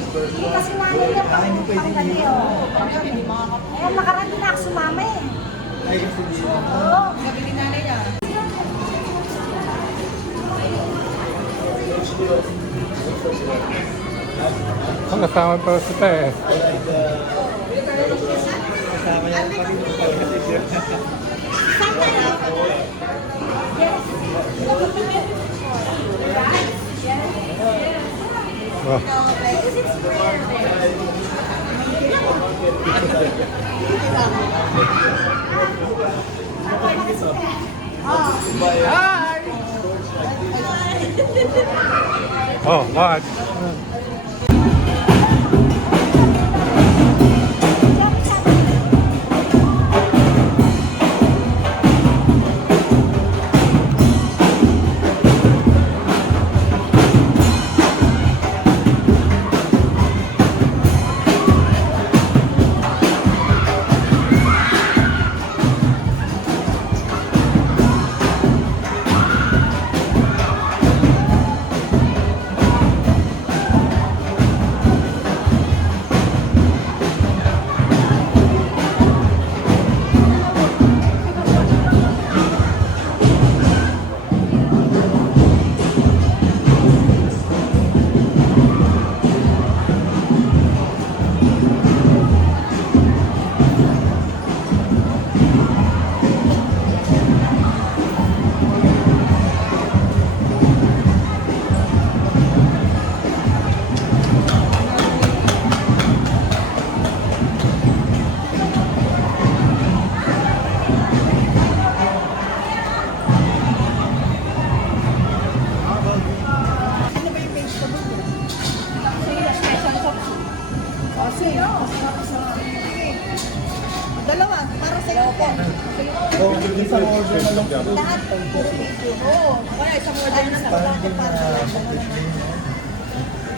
Hindi kasi nanay niya pa yung panggali oh. Ayan, nakaraan din ako sumama eh. Oo. Sabi ni nanay niya. Ang kasama pa sa test. Kasama niya pa. Kasama niya pa. Oh. You. Hi! Oh, God. Order na sa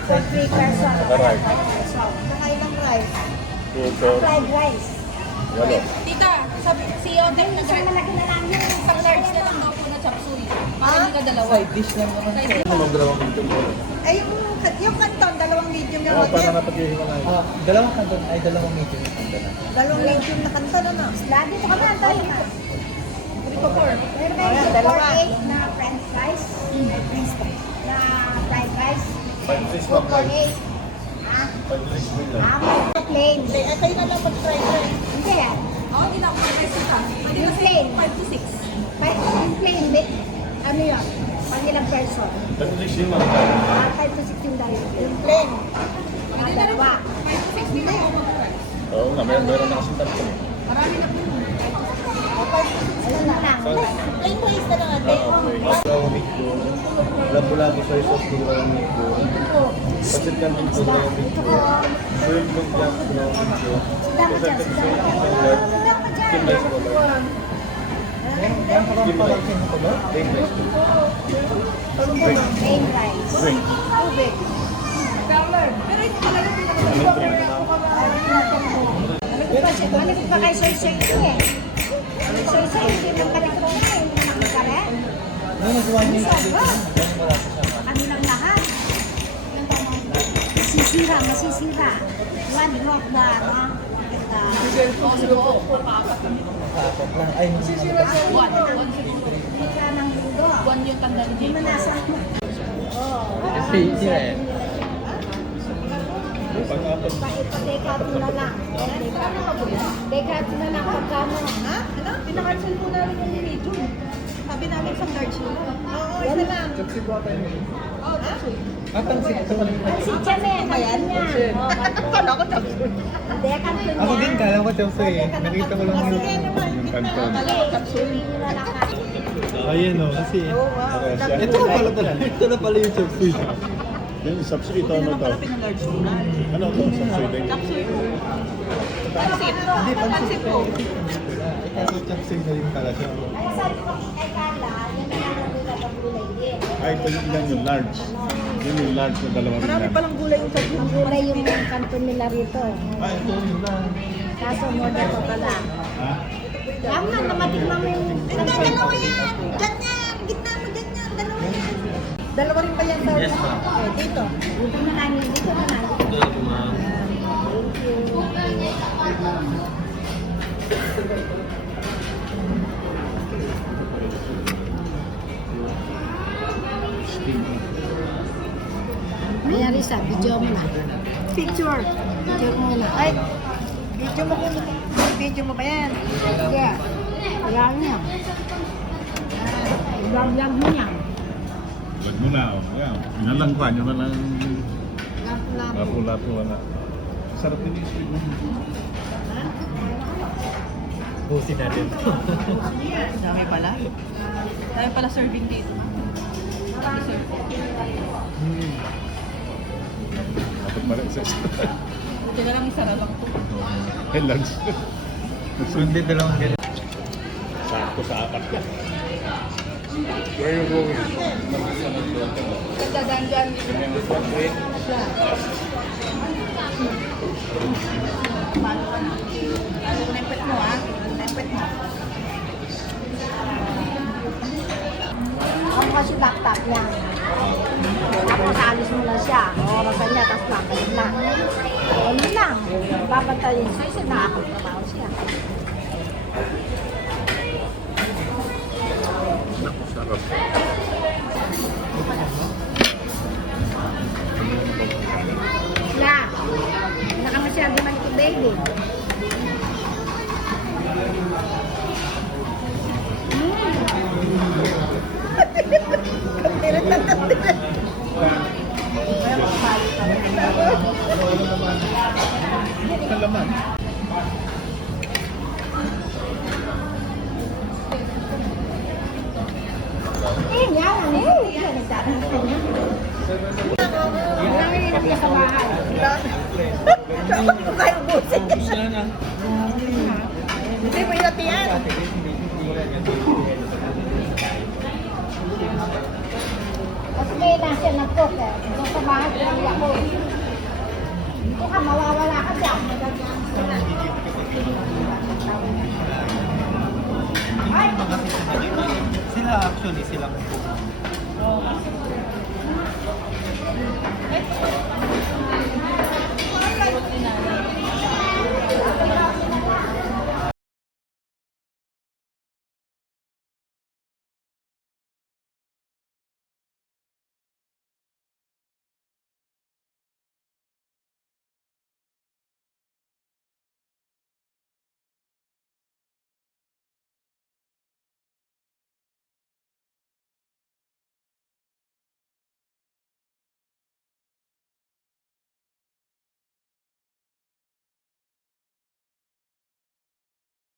For three person. Nakailang rice? Fried rice. Tita, sabi, si Odek na Isang malaki na lang yun. Isang large na lang daw po na chop suey. Para hindi ka dalawa. Side dish lang naman. Ano magdalawang dito po? Ay, yung, yung kanton, dalawang medium na Ah, para hotel. napaghihiwalay. Ah, dalawang kanton ay dalawang meeting na kanton. Dalawang medium na kanton, ano? Lagi mo kami, tayo four. Meron Ayan, dalawa. na french fries. French fries. Na fried rice. Five dish ma'am. eight. Ah, Five mo lang. ah, plain. Hindi, eh, kayo na lang mag-try rice. Hindi yan. Oo, hindi na ako mag-rice ka. Pwede Yung kasi plain. 5 to 6. Kahit yung plain, ano yun? Ilang person? Five dish yun ma'am. Ah, 5 to 16 tayo. Yung plain. Mga dalawa. 5 to 6, hindi na ako mag-rice. Oo nga, meron meron na kasing tatlo. Marami na po Lapu-lapu soy sauce ko dalawang meat ko. Pasit kantin ko dalawang meat ko. Shrimp kong jam ko dalawang meat ko. Pasit kantin ko dalawang meat ko. Skin rice ko lang. Skin rice. Plain rice ko. Plain rice. Drink. Tubig. Pero ito talaga Anong drink na? Malikot pa kay Soy ito eh. Soy Soy, hindi mo malikot na eh. Hindi mo nakakaret. Ano nagawa niyo yung Sarap. Ano lang lahat? Masisira, masisira. One drop na, no? Apat lang. Ay, masisira One. Hindi ng ludo. One yung tanda ni Hindi mo nasa... Oo. Sira eh. Out mo na lang. Mo na lang pagkano. Ha? Ano? Pinakancel po namin yung medium. Sabi namin sa large yun. Oo, isa lang. Chopsy po tayo. Oh, ha? Ah, pansit. Ito pala yung Si Chame, kantin niya. Oo, Kala ko tapos. Hindi, niya. Ako din, kala ko chopsy eh. Nakita ko lang yung yung kanton. Hindi na lang Ayan o, kasi Oo, wow. ito na pala talaga. Ito na pala yung chopsy. Yung subsidy ito ano to? Ano to? Subsidy? Pansit. Hindi, Pansit po. Ito yung chopsy na rin pala siya kahit pag ilan yung large. Yun yung large na dalawa rin Marami lang. palang gulay yung sa Ang mura yung kanton nila rito. Ah, ito yun na. Kaso mura ko pala. Ha? Lang na, namatikman mo yung kanton. Dalawa yan! Diyan! Gitna mo dyan! Dalawa yan! Dalawa rin ba yan sa Yes, ma'am. Okay, dito. Buti na namin. Dito na namin. Ito na po, ma'am. Thank you siya, video mo na. Picture. Picture mo na. Ay, video mo kung video mo ba yan? Sige. Wala niya. Vlog-vlog mo niya. Wag mo na. Oh. Ayan. Inalangkwan nyo na lang. Lapo-lapo. Lapo-lapo wala. Sarap din yung sweet mo. Busi na rin. Dami pala. Dami pala serving dito. Serving. Dapat pala sa Buti na lang isa na lang to. Hey, lunch. Hindi dalawang ganito. Sakto sa apat ka. Where you going? Nagdadandan. Paano ka na? Ano nempet mo ha? Nempet mo. Ang kasi laptop niya. Tapos alis mo na siya. Orasan niya, tapos babalik na. Ano lang. Babantayin siya, siya nakakatrabaho siya. Sarap. Sila. Hindi ka masyado malito, baby. Hindi mo yun yan. Kasi may lang siya nag-cook eh. Doon sa bahay ko lang ako. Dito ka, mawawala ka dyan. Ay, Sila actually, sila Oh,